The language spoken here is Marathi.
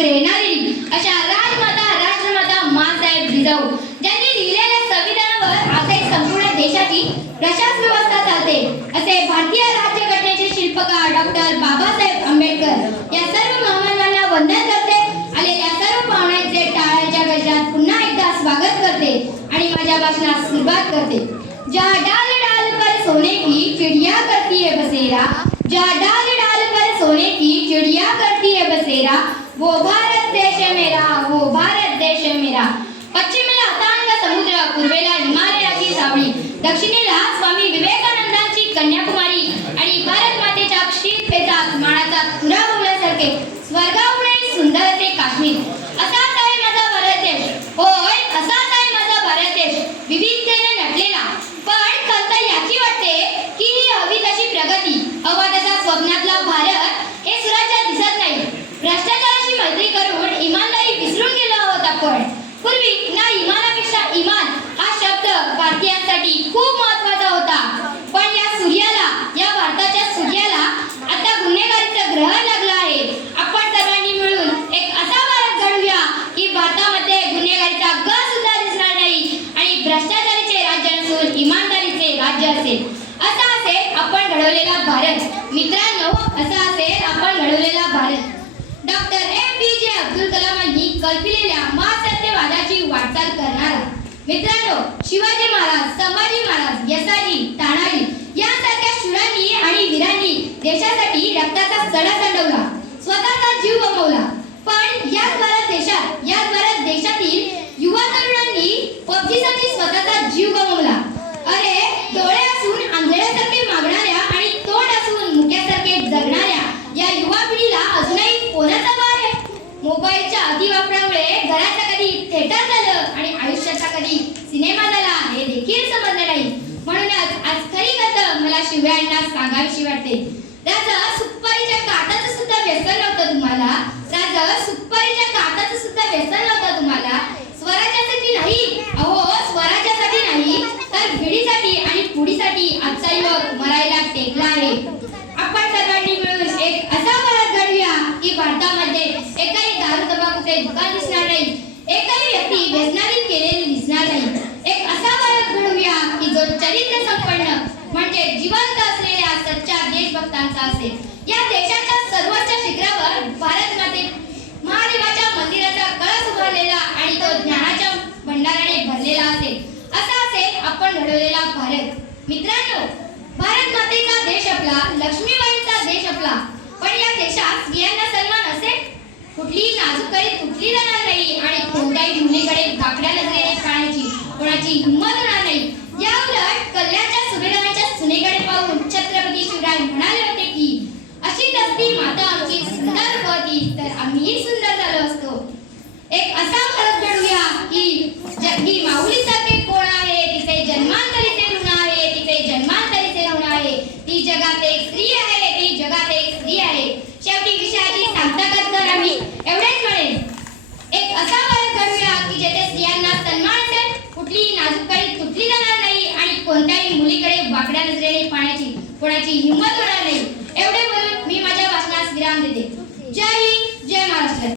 प्रेरणा दिली अशा राष्ट्रमाता माँसाहेब जिजाऊ ज्यांनी लिहिलेल्या संविधानावर आजही संपूर्ण देशाची प्रशासन व्यवस्था चालते असे भारतीय राज्यघटनेचे शिल्पकार डॉक्टर बाबासाहेब आंबेडकर या सर्व महामानवांना वंदन करते. आलेल्या सर्व पाहुण्यांचे टाळ्यांच्या गजरात पुन्हा एकदा स्वागत करते आणि माझ्या भाषणास सुरुवात करते. जा डाल डाल पर सोने की चिड़िया करती है बसेरा, जा डाल डाल पर सोने की चिड़िया करती है बसेरा, वो भारत देश है मेरा, वो भारत देश है मेरा. पश्चिमेला अथांग समुद्र, पूर्वेला हिमालयाची सावळी, दक्षिणेला स्वामी विवेकानंदांची कन्याकुमारी आणि भारत मातेच्या क्षीरपेचात मानाचा तुरा बोलल्यासारखे स्वर्गापुढे सुंदर असे काश्मीर. असाच आहे माझा भारत देश, होय असाच आहे माझा भारत देश, विविधतेने नटलेला. पण खंत याची वाटते की ही हवी तशी प्रगती, हवा तसा स्वप्नातला भारत हे सुराच्या दिसत नाही. भ्रष्टाचाराशी मैत्री करून इमानदारी विसरून गेलो आहोत आपण. पूर्वी ना इमानापेक्षा इमान हा शब्द भारतीयांसाठी खूप महत्त्वाचा होता. पण या सूर्याला, या भारताच्या सूर्याला आता गुन्हेगारीचं ग्रहण लागलं आहे. आपण सर्वांनी मिळून एक असा भारत घडवूया की भारतामध्ये गुन्हेगारीचा ग सुद्धा दिसणार नाही आणि भ्रष्टाचाराचे राज्य नसून इमानदारीचे राज्य असेल. असा असेल आपण घडवलेला भारत. मित्रांनो, असा असेल आपण घडवलेला भारत. डॉक्टर APJ अब्दुल कलामांनी कल्पिलेल्या महासत्यवादाची वाटचाल करणारा. मित्रांनो, शिवाजी महाराज, संभाजी महाराज, यसाजी, तानाजी यांसारख्या शूरांनी आणि वीरांनी देशासाठी रक्ताचा सडा सांडवला, स्वतःचा जीव गमावला. पण याच भारत देशातील युवा तरुणांनी पबजीसाठी स्वतःचा जीव गमावला. अरे, डोळे असून आंधळ्यासारखे मागणाऱ्या आणि तोंड असून मुक्यासारखे जगणाऱ्या या युवा पिढीला अजूनही कोणाचा भय आहे? मोबाईलच्या अतिवापरामुळे घराचं कधी थिएटर झालं आणि आयुष्याचा कधी सिनेमा झाला हे देखील समजलं नाही. म्हणूनच आज खरी कथा मला शिवरायांना सांगावीशी वाटते. राजा सुपारीच्या काटाचं सुद्धा व्यसन नव्हतं तुम्हाला, राजा सुपारीच्या काटाचं सुद्धा व्यसन नव्हतं तुम्हाला. स्वराज्यासाठी नाही, अहो स्वराज्यासाठी नाही तर पिढीसाठी आणि पुढीसाठी आजचा युवक मरायला टेकला आहे. आपण सर्वांनी मिळून एक असा भारत घडवूया की भारतामध्ये एकही दारू तंबाखूचे दुकान दिसणार नाही, एकही व्यक्ती व्यसनाधीन केलेली दिसणार नाही. एक असा भारत घडवूया की जो चरित्र संपन्न म्हणजे जिवंत असलेल्या सच्चा देशभक्तांचा असेल. या देशाच्या सर्वोच्च शिखरावर भारत माते महादेवाच्या मंदिराचा कळस उभारलेला आणि तो ज्ञानाच्या भंडाराने भरलेला असेल. असा असेल आपण घडवलेला भारत. मित्रांनो, भारत मातेचा देश आपला, लक्ष्मीबाईंचा देश आपला. पण या देशात स्त्रियांना सन्मान असेल, कुठलीही नाजूक कळी तुटली जाणार नाही आणि कोणत्याही मुलीकडे वाकड्या नजरेने पाहण्याची कोणाची हिंमत होणार नाही. या उलट कल्याणच्या सुभेदाराच्या सुनेकडे पाहून छत्रपती शिवराय म्हणाले होते की अशीच असती माता आमची सुंदर होती तर आम्हीही सुंदर झालो असतो. एक असा भारत घडवूया की माऊलीसारखे कोण आहे, तिचे जन्मांतरीचे ऋण आहे, तिचे जन्मांतरीचे ऋण आहे, ती जगात एक स्त्री आहे, ती जगात एक स्त्री आहे. शेवटी विषयाची सांगता करता मी एवढेच म्हणेन, एक असा भारत घडवूया की जेथे स्त्रियांना सन्मान असेल, कुठलीही नाजूक कळी तुटली जाणार नाही आणि कोणत्याही मुलीकडे वाकड्या नजरेने पाहण्याची कोणाची हिंमत होणार